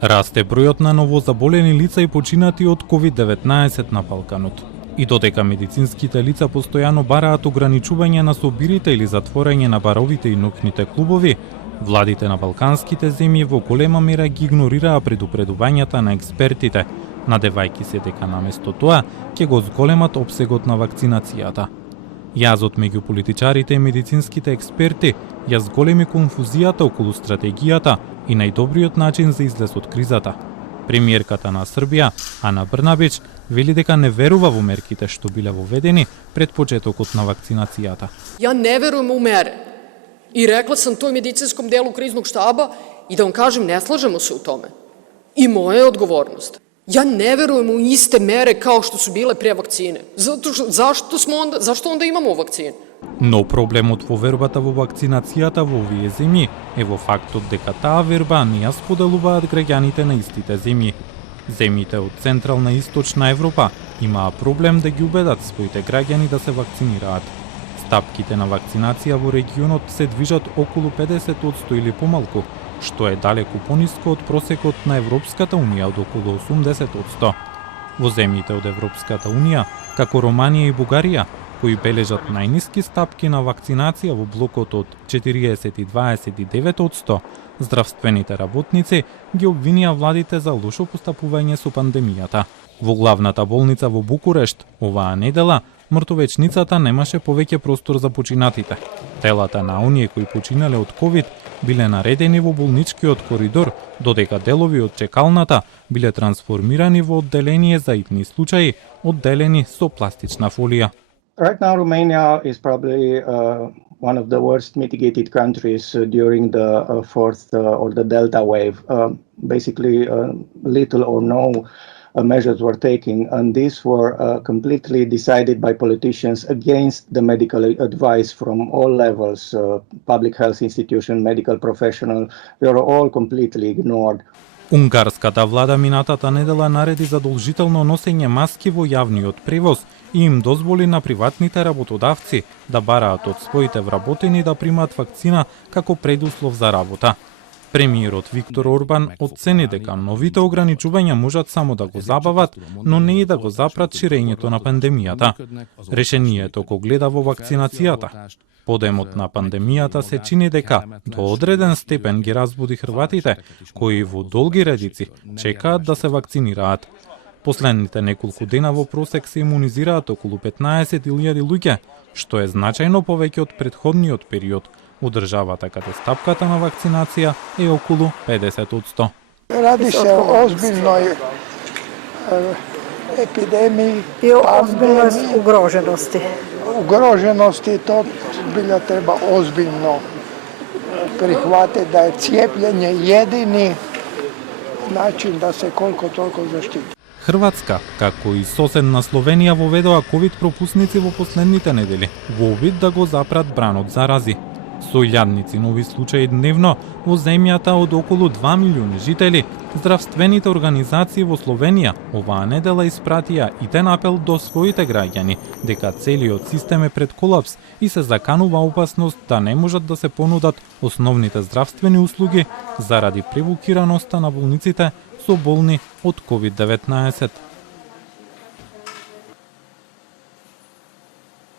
Расте бројот на новозаболени лица и починати од COVID-19 на Балканот. И додека медицинските лица постојано бараат ограничување на собирите или затворање на баровите и ноќните клубови, владите на балканските земји во голема мера ги игнорираа предупредувањата на експертите, надевајќи се дека наместо тоа ќе го зголемат опсегот на вакцинацијата. Јазот меѓу политичарите и медицинските експерти ја зголеми конфузијата околу стратегијата и најдобриот начин за излез од кризата. Премиерката на Србија, Ана Брнабич, вели дека не верува во мерките што биле воведени пред почетокот на вакцинацијата. Ja ne verujem u mere. I rekla sam to i medicinskom delu kriznog štaba i da vam kažem, ne slažemo se u tome. I moja je odgovornost. Ja ne verujem u iste mere kao što su bile pre vakcine. Zašto onda imamo vakcine? Но проблемот во вербата во вакцинацијата во овие земји е во фактот дека таа верба не ја споделуваат граѓаните на истите земји. Земјите од Централна и Источна Европа имаа проблем да ги убедат своите граѓани да се вакцинираат. Стапките на вакцинација во регионот се движат околу 50% или помалку, што е далеку пониско од просекот на Европската Унија од околу 80%. Во земјите од Европската Унија, како Романија и Бугарија, кои бележат најниски стапки на вакцинација во блокот од 40-29%, здравствените работници ги обвинија владите за лошо постапување со пандемијата. Во главната болница во Букурешт, оваа недела, мртовечницата немаше повеќе простор за починатите. Телата на оние кои починале од ковид биле наредени во болничкиот коридор, додека делови од чекалната биле трансформирани во одделение за итни случаи, одделени со пластична фолија. Right now, Romania is probably one of the worst mitigated countries during the fourth or the Delta wave. Basically, little or no measures were taken, and these were completely decided by politicians against the medical advice from all levels, public health institution, medical professional. They are all completely ignored. Унгарската влада минатата недела нареди задолжително носење маски во јавниот превоз и им дозволи на приватните работодавци да бараат од своите вработени да примаат вакцина како предуслов за работа. Премиерот Виктор Орбан оцени дека новите ограничувања можат само да го забават, но не и да го запрат ширењето на пандемијата. Решението го гледа во вакцинацијата. Подемот на пандемијата се чини дека до одреден степен ги разбуди хрватите, кои во долги редици чекаат да се вакцинираат. Последните неколку дена во просек се имунизираат околу 15.000 луѓе, што е значајно повеќе од претходниот период. У државата каде стапката на вакцинација е околу 50%. Ради се о озбилној епидемiji i ozbiljnoj ugroženosti. Ugroženosti, to zbilja treba ozbiljno prihvatiti da je cijepljenje jedini način da se koliko toliko zaštiti. Хрватска, како и соседна Словенија, воведоа ковид пропусници во последните недели, во обид да го запрат бранот зарази. Со илјадници нови случаи дневно во земјата од околу 2 милиони жители, здравствените организации во Словенија оваа недела испратија итен апел до своите граѓани дека целиот систем е пред колапс и се заканува опасност да не можат да се понудат основните здравствени услуги заради превукираноста на болниците со болни од COVID-19.